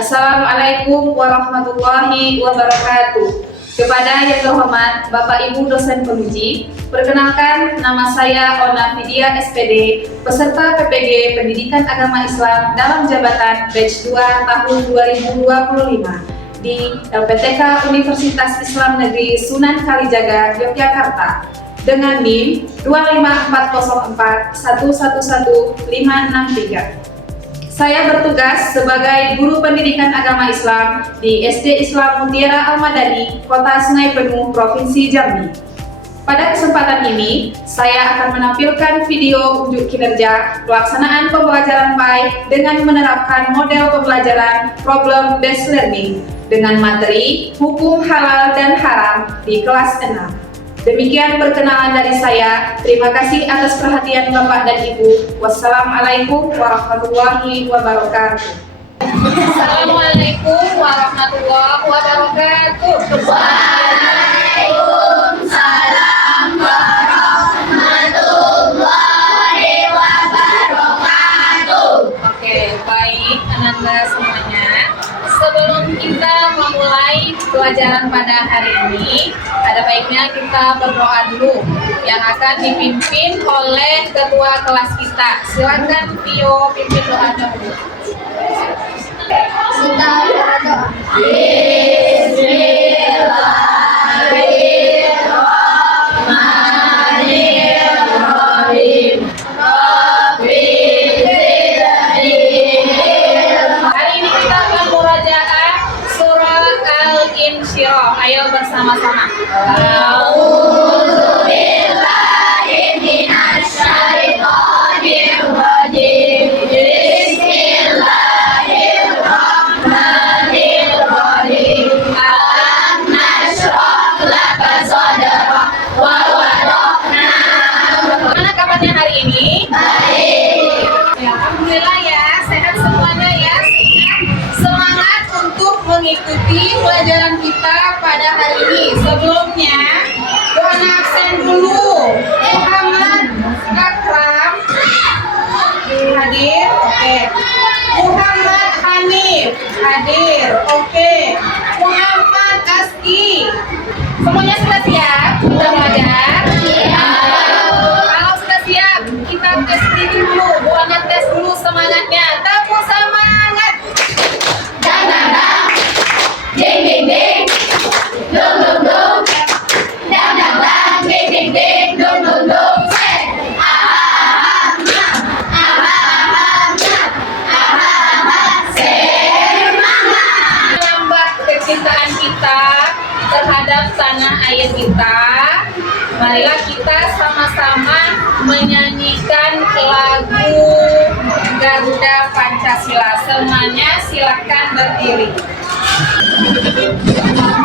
Assalamualaikum warahmatullahi wabarakatuh. Kepada yang terhormat Bapak Ibu dosen penguji, perkenalkan nama saya Ona Vidya SPD, peserta PPG Pendidikan Agama Islam dalam jabatan batch 2 tahun 2025 di LPTK Universitas Islam Negeri Sunan Kalijaga, Yogyakarta dengan NIM 25404111563. Saya bertugas sebagai guru pendidikan agama Islam di SD Islam Mutiara Al-Madani, Kota Sungai Penuh, Provinsi Jambi. Pada kesempatan ini, saya akan menampilkan video unjuk kinerja pelaksanaan pembelajaran baik dengan menerapkan model pembelajaran problem based learning dengan materi hukum halal dan haram di kelas 6. Demikian perkenalan dari saya. Terima kasih atas perhatian Bapak dan Ibu. Wassalamualaikum warahmatullahi wabarakatuh. Assalamualaikum warahmatullahi wabarakatuh. Waalaikumsalam warahmatullahi wabarakatuh. Oke, baik Ananda semuanya. Sebelum kita memulai pelajaran pada hari ini, ada baiknya kita berdoa dulu yang akan dipimpin oleh ketua kelas kita. Silakan Tio pimpin doanya dulu. Kita berdoa. Bismillahirrahmanirrahim. Hari ini kita akan murajaah surah Al-Insyirah. Ayo bersama-sama. A'udzubillahi minasyaitonirrajim. Bismillahirrahmanirrahim. Alam nashrah laka sadrak wa wada'na. Mana kabarnya hari ini? Baik. Ya, alhamdulillah ya, sehat semuanya ya. Semangat untuk mengikuti pelajaran kita pada hari ini. Sebelumnya, doa absen dulu. Muhammad Akram hadir, oke. Muhammad Hanif hadir, oke. Muhammad Aski. Semuanya sudah siap? Sudah belajar? Kalau sudah siap, kita tes diri dulu. Buatnya tes dulu semangatnya. Tepuk semangat. Dang dang dang. Ding ding ding. Dum dum dum. Dang dang dang. Ding ding ding. Dum dum dum. Menambah kecintaan kita terhadap tanah air kita. Marilah kita sama-sama menyanyikan lagu Garuda Pancasila. Semuanya silakan berdiri.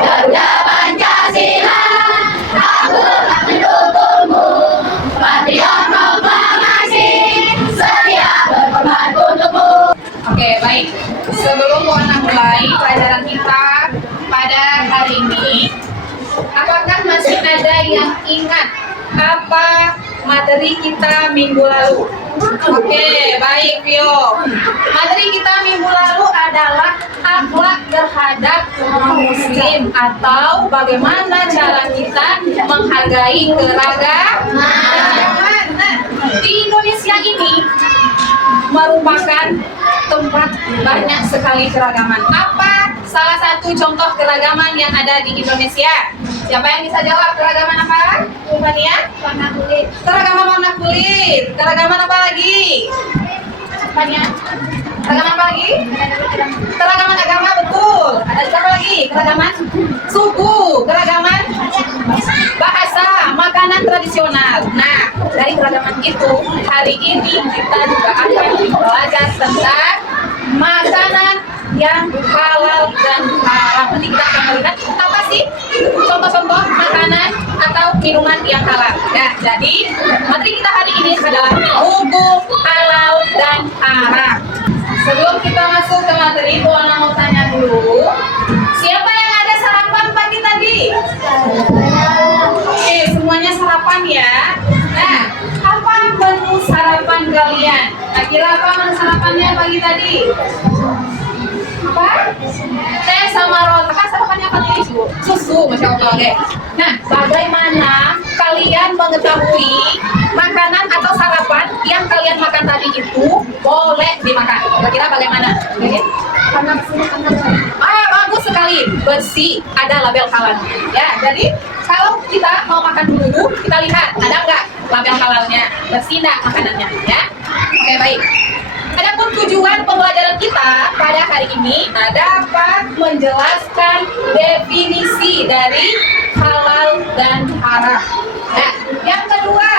Garuda Pancasila, aku akan mendukungmu. Patriot proklamasi, setia berkorban untukmu. Oke, baik. Sebelum Mona mulai pelajaran kita pada hari ini, apakah masih ada yang ingat apa materi kita minggu lalu? Oke, baik Vio. Materi kita minggu lalu adalah akhlak terhadap muslim atau bagaimana cara kita menghargai keragaman. Nah, di Indonesia ini merupakan tempat banyak sekali keragaman. Apa salah satu contoh keragaman yang ada di Indonesia? Siapa yang bisa jawab? Keragaman apa? Umumnya? Warna kulit. Keragaman warna kulit. Keragaman apa lagi? Banyak. Keragaman apa lagi? Keragaman agama, betul. Ada siapa lagi? Keragaman suku. Keragaman bahasa, makanan tradisional. Nah, dari keragaman itu, hari ini kita juga akan belajar tentang makanan yang halal dan haram. Nanti kita akan melihat apa sih contoh-contoh makanan atau minuman yang halal. Nah, jadi materi kita hari ini adalah hukum halal dan haram. Sebelum kita masuk ke materi, Buana mau tanya dulu, siapa yang ada sarapan pagi tadi? Oke, semuanya sarapan ya. Nah, apa menu sarapan kalian? Kira apa menu sarapannya pagi tadi? Apa? Teh sama roti. Kan sarapannya apa nih? Susu, masya Allah. Oke. Nah, bagaimana kalian mengetahui makanan atau sarapan yang kalian makan tadi itu boleh dimakan? Kira-kira bagaimana? Oke. Bagus sekali, bersih, ada label halal. Ya, jadi kalau kita mau makan dulu, kita lihat ada nggak label halalnya, bersih nggak makanannya, ya. Oke, baik. Adapun tujuan pembelajaran kita pada hari ini dapat menjelaskan definisi dari halal dan haram. Nah, yang kedua,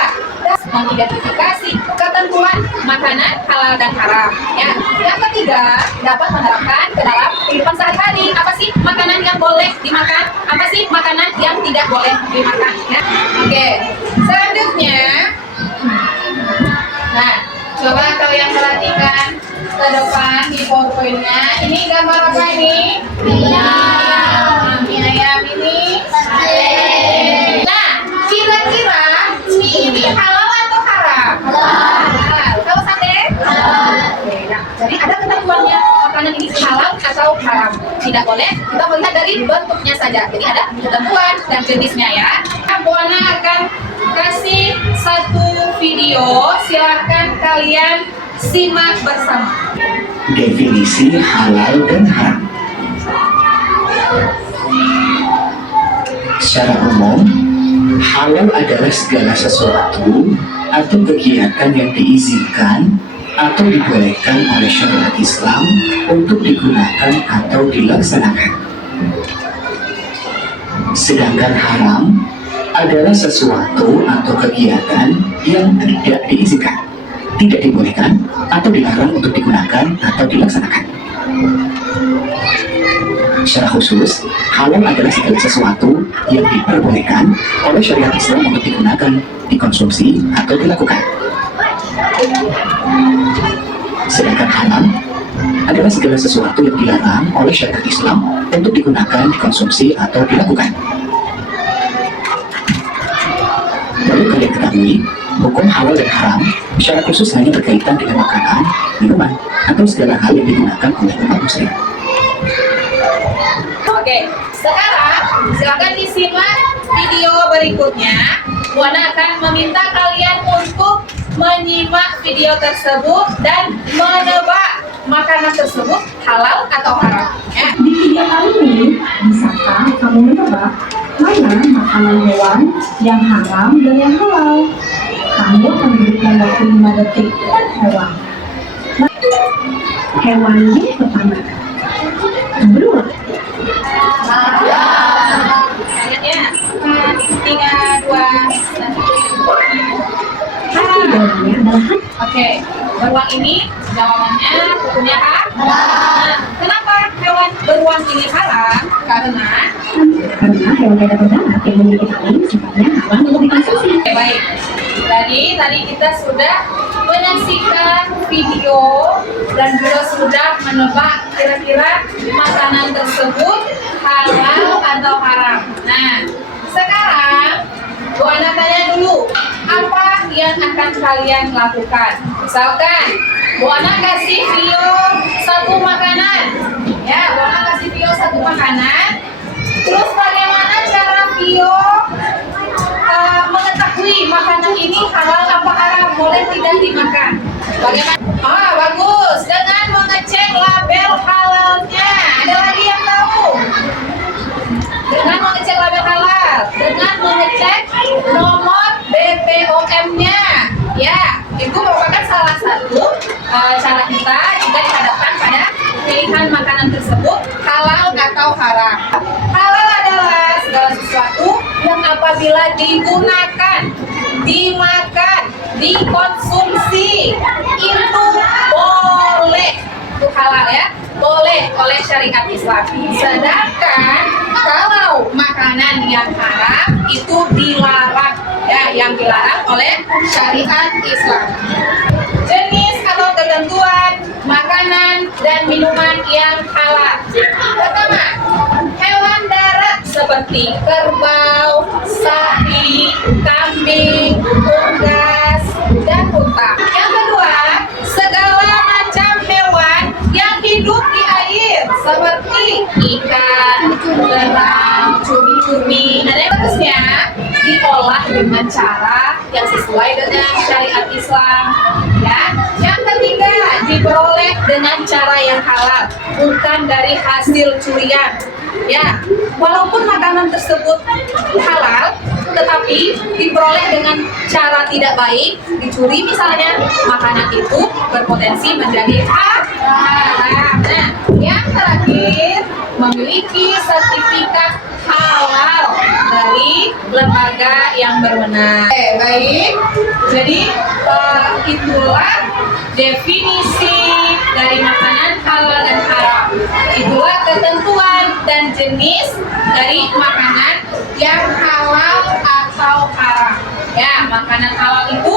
mengidentifikasi ketentuan makanan halal dan haram. Ya, yang ketiga, dapat menerapkan ke dalam kehidupan sehari-hari. Apa sih makanan yang boleh dimakan? Apa sih makanan yang tidak boleh dimakan? Ya. Oke, selanjutnya, nah, coba kalian perhatikan ke depan di PowerPoint-nya. Ini gambar apa ini? Mie ayam ini. Nah, kira-kira mie ini halal atau haram? Halal. Kalau sate? Oke, nah, jadi ada ketentuannya makanan ini halal atau haram. Tidak boleh, kita melihat dari bentuknya saja. Jadi ada ketentuan dan jenisnya ya. Buana akan kasih satu video, silakan kalian simak bersama. Definisi halal dan haram. Secara umum, halal adalah segala sesuatu atau kegiatan yang diizinkan atau dibolehkan oleh syariat Islam untuk digunakan atau dilaksanakan. Sedangkan haram adalah sesuatu atau kegiatan yang tidak diizinkan, tidak dibolehkan atau dilarang untuk digunakan atau dilaksanakan. Secara khusus, halal adalah segala sesuatu yang diperbolehkan oleh syariat Islam untuk digunakan, dikonsumsi atau dilakukan. Sedangkan haram adalah segala sesuatu yang dilarang oleh syariat Islam untuk digunakan, dikonsumsi atau dilakukan. Perlu kalian ketahui, hukum halal dan haram secara khusus hanya berkaitan dengan makanan, minuman, atau segala hal yang digunakan oleh umat muslim. Oke, sekarang silakan disimak video berikutnya. Buana akan meminta kalian untuk menyimak video tersebut dan menebak makanan tersebut halal atau haram. Ya. Di video kali ini, bisakah kamu menebak mana makanan hewan yang haram dan yang halal? Kamu akan memberikan waktu 5 detik per hewan. Hewan yang pertama, beruang. Ya, 3, 2, 1. Jawabannya adalah Oke, beruang ini jawabannya hukumnya haram. Kenapa hewan beruang ini haram? Karena hewan kayak berdarah yang memiliki taring sifatnya haram untuk dikonsumsi. Oke, baik. Tadi kita sudah menyaksikan video dan juga sudah menebak kira-kira makanan tersebut halal atau haram. Nah, sekarang Buana tanya dulu, apa yang akan kalian lakukan? Misalkan Buana kasih video satu makanan, ya, Buana kasih video satu makanan. Terus bagaimana cara video mengetahui makanan ini halal apa haram, boleh tidak dimakan? Bagaimana? Bagus. Dengan mengecek label halalnya. Ada lagi yang tahu? Dengan mengecek label halal, dengan mengecek nomor BPOM-nya. Ya, itu merupakan salah satu cara kita jika dihadapkan pada pilihan makanan tersebut halal atau haram. Halal adalah segala sesuatu yang apabila digunakan, dimakan, dikonsumsi itu boleh, itu halal ya, boleh oleh syariat Islam. Sedangkan kalau makanan yang haram itu dilarang, ya, yang dilarang oleh syariat Islam. Jenis atau ketentuan makanan dan minuman yang halal. Pertama, hewan darat seperti kerbau, sapi, kambing, unggas, dan unta. Yang kedua, segala macam hewan yang hidup di air cara yang sesuai dengan syariat Islam. Ya. Yang ketiga, diperoleh dengan cara yang halal, bukan dari hasil curian. Ya, walaupun makanan tersebut halal, tetapi diperoleh dengan cara tidak baik, dicuri misalnya, makanan itu berpotensi menjadi haram. Nah, yang terakhir, memiliki sertifikat halal dari lembaga yang berwenang. Baik. Jadi itulah definisi dari makanan halal dan haram. Itulah ketentuan dan jenis dari makanan yang halal atau haram. Ya, makanan halal itu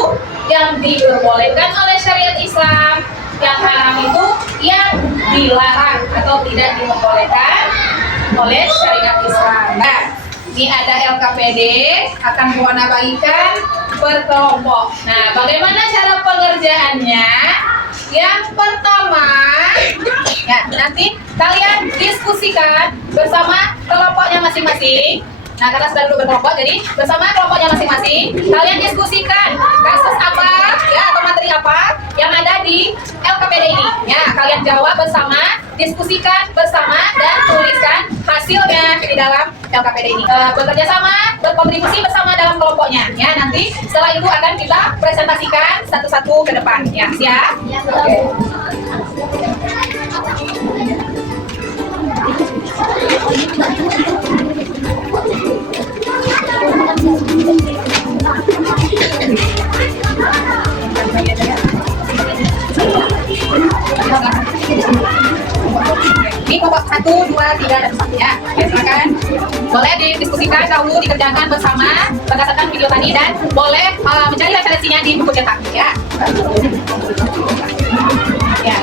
yang diperbolehkan oleh syariat Islam, yang haram itu yang dilarang atau tidak diperbolehkan oleh syariat Islam. Nah, ini ada LKPD akan Buana bagikan berkelompok. Nah, bagaimana cara pengerjaannya? Yang pertama, ya nanti kalian diskusikan bersama kelompoknya masing-masing. Nah, karena sudah dulu berkelompok, jadi bersama kelompoknya masing-masing kalian diskusikan kasus apa, ya atau materi apa yang ada di LKPD ini. Ya, kalian jawab bersama, diskusikan bersama dan tuliskan hasilnya di dalam LKPD ini. Bekerja sama, berkontribusi bersama dalam kelompoknya. Ya, nanti setelah itu akan kita presentasikan satu-satu ke depan. Ya, siap? Oke. Ini kelompok 1, 2, 3, dan 4 ya. Oke, silakan. Boleh didiskusikan dahulu, dikerjakan bersama berdasarkan video tadi, dan boleh mencari referensinya di buku cetak ya. Ya.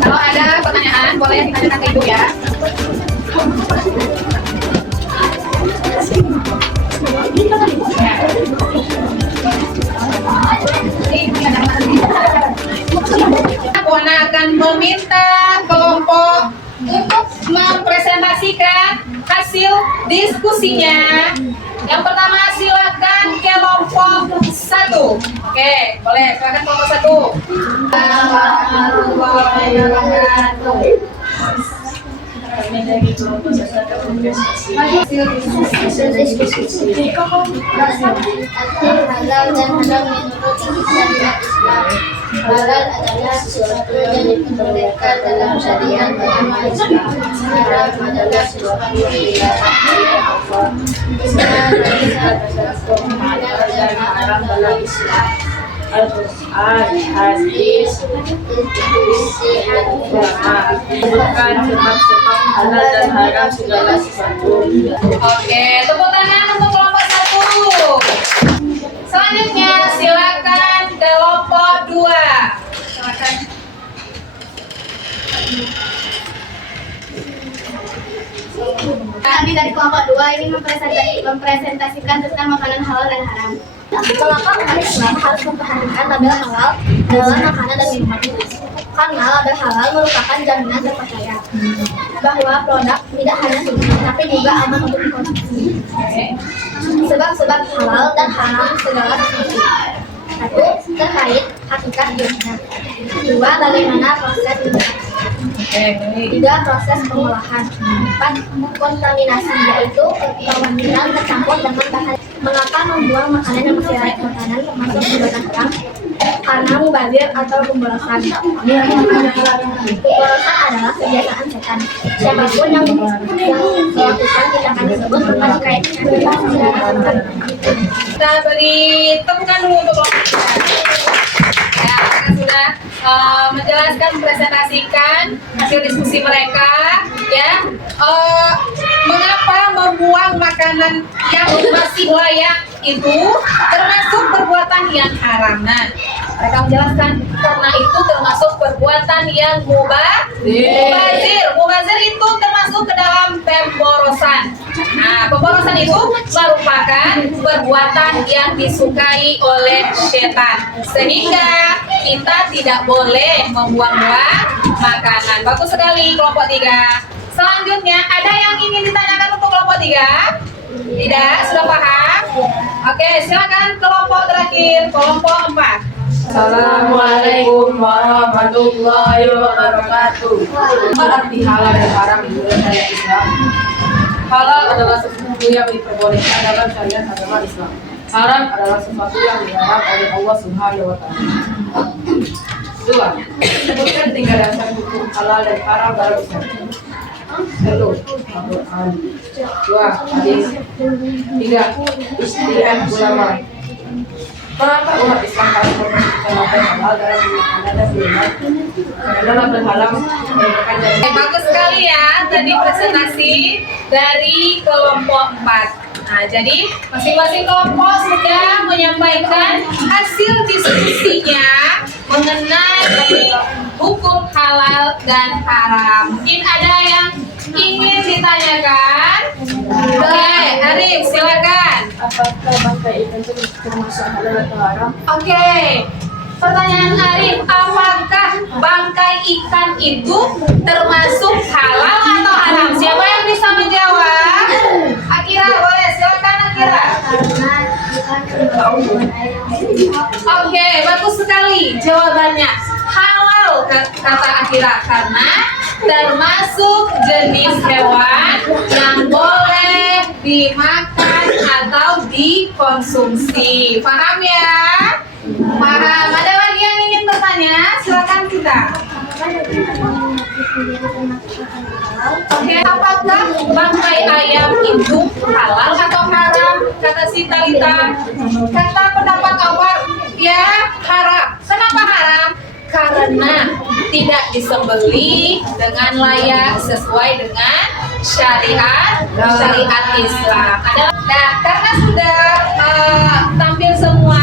Kalau ada pertanyaan boleh ditanyakan ke Ibu ya. Buana akan meminta kelompok untuk mempresentasikan hasil diskusinya. Yang pertama silakan kelompok 1. Oke, boleh silakan kelompok 1. Hasil diskusi halal dan haram menurut syariat Islam. Halal adalah sesuatu yang diperbolehkan dalam syariat agama Islam. Haram adalah sesuatu yang dilarang oleh Allah. Islam adalah sesuatu halal dan haram dalam Islam. Al-Quran, hadis, isi agama bukan sebab-sebab halal dan haram segala sesuatu. Oke, tepuk tangan untuk kelompok 1. Selanjutnya silakan kelompok 2. Silakan. Kami dari kelompok 2 ini mempresentasikan tentang makanan halal dan haram. Mengapa umat Islam harus memperhatikan label halal dalam makanan dan minuman? Karena label halal merupakan jaminan terpercaya bahwa produk tidak hanya suci tapi juga aman untuk dikonsumsi. Sebab-sebab halal dan haram segala sesuatu. 1. Terkait hakikat gizinya. 2. Bagaimana proses produksi. 3. Proses pengolahan. 4. Kontaminasi, yaitu kemungkinan tercampur dengan bahan. Mengapa membuang makanan yang masih layak makanan termasuk perbuatan haram? Karena mubazir atau pemborosan. Pemborosan adalah kebiasaan setan. Siapapun yang melakukan tindakan tersebut berpadu kaitan dengan setan. Kita beri tepukan dulu untuk kelompok 3. Ya, mereka sudah menjelaskan, mempresentasikan hasil diskusi mereka. Ya, mengapa membuang makanan yang masih layak itu termasuk perbuatan yang haram. Nah, mereka menjelaskan karena itu termasuk perbuatan yang mubazir. Mubazir itu termasuk ke dalam pemborosan. Nah, pemborosan itu merupakan perbuatan yang disukai oleh setan, sehingga kita tidak boleh membuang-buang makanan. Bagus sekali kelompok 3. Selanjutnya, ada yang ingin ditanyakan untuk kelompok 3? Tidak? Sudah paham? Oke, silakan kelompok terakhir, kelompok 4. Assalamualaikum warahmatullahi wabarakatuh. Apa arti halal dan haram menurut syariat Islam? Halal adalah sesuatu yang diperbolehkan dalam syariat agama Islam. Haram adalah sesuatu yang dilarang oleh Allah Subhanahu wa Ta'ala. 2. Sebutkan 3 dasar hukum halal dan haram dalam Islam. 1. Al-Quran. 2. Hadis. 3. Ijtihad ulama. Kenapa umat Islam harus memperhatikan label halal dalam makanan dan minuman? Karena label halal merupakan Bagus sekali ya tadi presentasi dari kelompok 4. Nah, jadi masing-masing kelompok sudah menyampaikan hasil diskusinya mengenai hukum halal dan haram. Mungkin ada yang ingin ditanyakan? Oke, Arif, silakan. apakah bangkai ikan itu termasuk halal atau haram? Oke, pertanyaan Arif, apakah bangkai ikan itu termasuk halal atau haram? Siapa yang bisa menjawab? Akira, boleh, silakan Akira. Karena ikan termasuk Oke, bagus sekali jawabannya. Halal kata Akira karena termasuk jenis hewan yang boleh dimakan atau dikonsumsi. Paham ya? Paham. Ada lagi yang ingin bertanya? Silakan kita. Oke, apakah bangkai ayam itu halal atau haram? Kata si Talita. Kata pendapat awal, ya haram. Kenapa haram? Karena tidak disembelih dengan layak sesuai dengan syariat Islam. Nah, karena sudah tampil semua,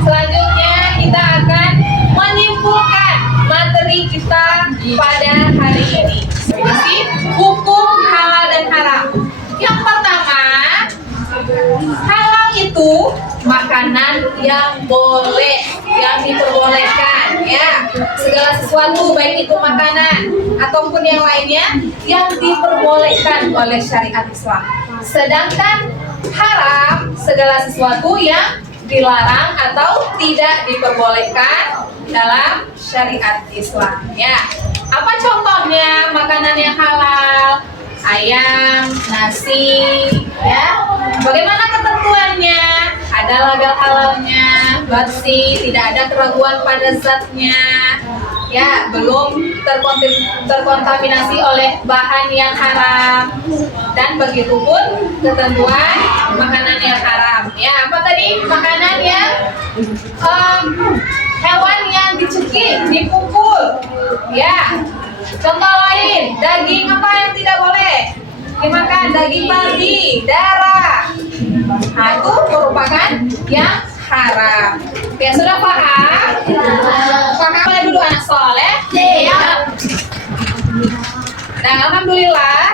selanjutnya kita akan menyimpulkan materi kita pada hari ini. Jadi, hukum halal dan haram. Yang pertama, halal itu makanan yang boleh, yang diperbolehkan, ya. Segala sesuatu, baik itu makanan ataupun yang lainnya, yang diperbolehkan oleh syariat Islam. Sedangkan haram, segala sesuatu yang dilarang atau tidak diperbolehkan dalam syariat Islam, ya. Apa contohnya makanan yang halal? Ayam, nasi, ya. Bagaimana ketentuannya? Ada label halalnya, bersih, tidak ada keraguan pada zatnya, ya, belum terkontaminasi oleh bahan yang haram, dan begitupun ketentuan makanan yang haram, ya. Apa tadi? Makanan yang hewan yang dicekik, dipukul, ya. Contoh lain, daging apa yang tidak boleh dimakan? Daging babi, darah. Nah, itu merupakan yang haram. Ya, sudah paham? Paham dulu anak soleh? Siap. Nah, alhamdulillah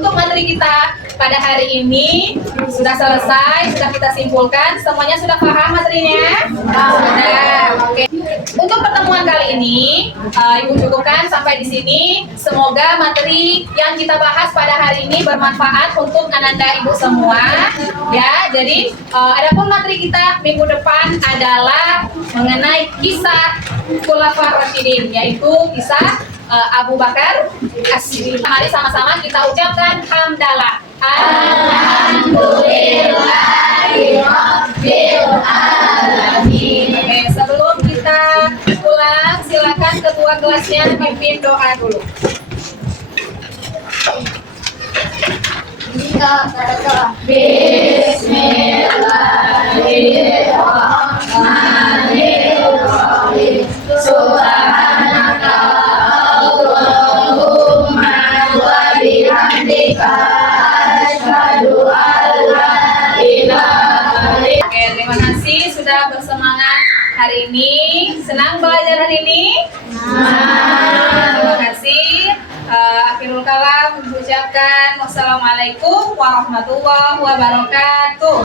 untuk materi kita pada hari ini sudah selesai, sudah kita simpulkan. Semuanya sudah paham materinya? Sudah. Oke. Untuk pertemuan kali ini, Ibu cukupkan sampai di sini. Semoga materi yang kita bahas pada hari ini bermanfaat untuk Ananda Ibu semua. Ya, jadi adapun materi kita minggu depan adalah mengenai kisah Khulafaur Rasyidin, yaitu kisah Abu Bakar As-Siddiq. Mari sama-sama kita ucapkan hamdalah. Alhamdulillahirabbil alamin. Oke, sebelum kita pulang, silakan ketua kelasnya pimpin doa dulu. Bismillahirrahmanirrahim. Subhanaka Allahumma wa bihamdika asyhadu an la ilaha illa Oke, terima kasih sudah bersemangat hari ini. Senang belajar hari ini? Terima kasih. Akhirul kalam mengucapkan wassalamualaikum warahmatullahi wabarakatuh.